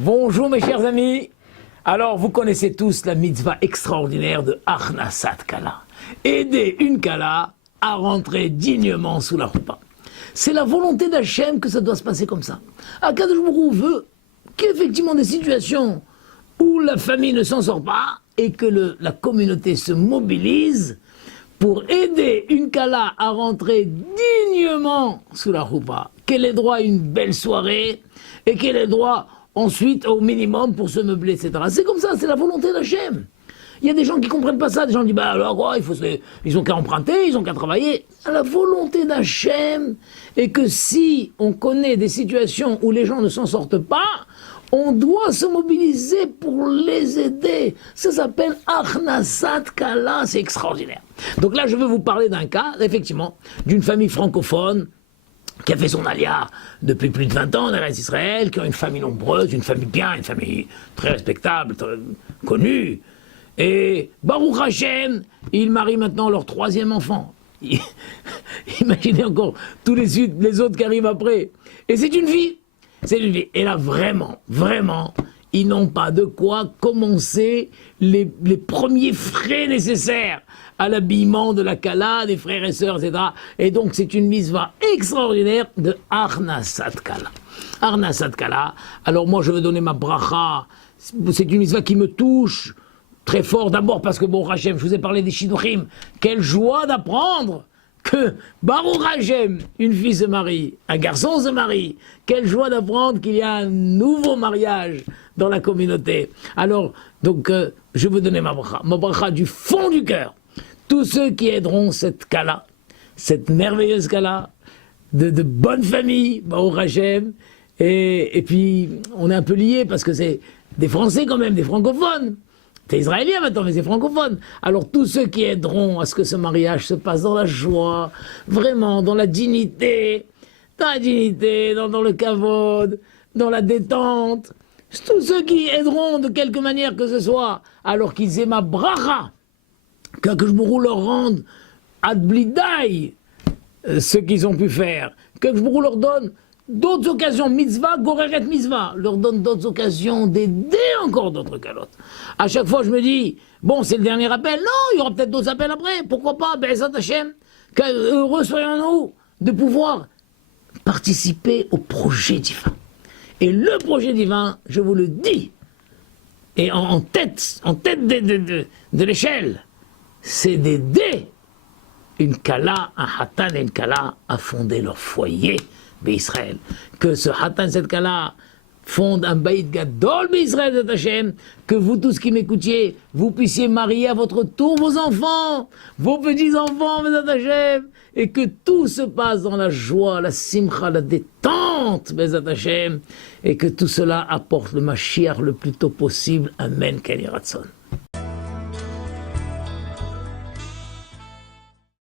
Bonjour mes chers amis. Alors vous connaissez tous la mitzvah extraordinaire de Achnasat Kala. Aider une Kala à rentrer dignement sous la roupa. C'est la volonté d'Hachem que ça doit se passer comme ça. Akadosh Baruch Hu veut qu'il y ait effectivement des situations où la famille ne s'en sort pas et que la communauté se mobilise pour aider une Kala à rentrer dignement sous la roupa. Qu'elle ait droit à une belle soirée et qu'elle ait droit ensuite au minimum pour se meubler, etc. C'est comme ça, c'est la volonté d'Hachem. Il y a des gens qui ne comprennent pas ça, des gens disent, bah alors quoi, ils ont qu'à emprunter, ils ont qu'à travailler. La volonté d'Hachem est que si on connaît des situations où les gens ne s'en sortent pas, on doit se mobiliser pour les aider. Ça s'appelle Achnasat Kala, c'est extraordinaire. Donc là, je veux vous parler d'un cas, effectivement, d'une famille francophone qui a fait son alia depuis plus de 20 ans en Eretz Israël, qui ont une famille nombreuse, une famille bien, une famille très respectable, très connue. Et Baruch Hashem, ils marient maintenant leur 3e enfant. Imaginez encore tous les autres qui arrivent après. Et c'est une vie. C'est une vie. Et là, vraiment, ils n'ont pas de quoi commencer les premiers frais nécessaires à l'habillement de la Kala, des frères et sœurs, etc. Et donc, c'est une mitzvah extraordinaire de Achnasat Kala. Achnasat Kala. Alors, moi, je veux donner ma bracha. C'est une mitzvah qui me touche très fort. D'abord, parce que, bon, Hachem, je vous ai parlé des Shidduchim. Quelle joie d'apprendre que Baruch Hashem, une fille se marie, un garçon se marie. Quelle joie d'apprendre qu'il y a un nouveau mariage dans la communauté. Alors, donc, je veux donner ma bracha du fond du cœur. Tous ceux qui aideront cette Kala, cette merveilleuse Kala, de bonne famille, Baruch Hashem, et puis on est un peu liés parce que c'est des Français quand même, des francophones. C'est israélien maintenant, mais c'est francophone. Alors tous ceux qui aideront à ce que ce mariage se passe dans la joie, vraiment, dans la dignité, dans le kavod, dans la détente, tous ceux qui aideront de quelque manière que ce soit, alors qu'ils aient ma bracha, que je me leur rende ad blidaï ce qu'ils ont pu faire, que je me leur donne d'autres occasions, mitzvah, goreret mitzvah, leur donne d'autres occasions d'aider encore d'autres calottes. À chaque fois, je me dis, bon, c'est le dernier appel. Non, il y aura peut-être d'autres appels après. Pourquoi pas, Be'ezat Hashem, heureux soyons-nous de pouvoir participer au projet divin. Et le projet divin, je vous le dis, et en tête de l'échelle, c'est d'aider une Kala, un Hatan et une Kala à fonder leur foyer Israël. Que ce Hatan, cette Kala, fonde un Baït Gadol Israël de Hashem, que vous tous qui m'écoutiez, vous puissiez marier à votre tour vos enfants, vos petits-enfants, Bezat Hashem, et que tout se passe dans la joie, la simcha, la détente, Bezat Hashem, et que tout cela apporte le Mashiach le plus tôt possible. Amen, Ken Yiratzon.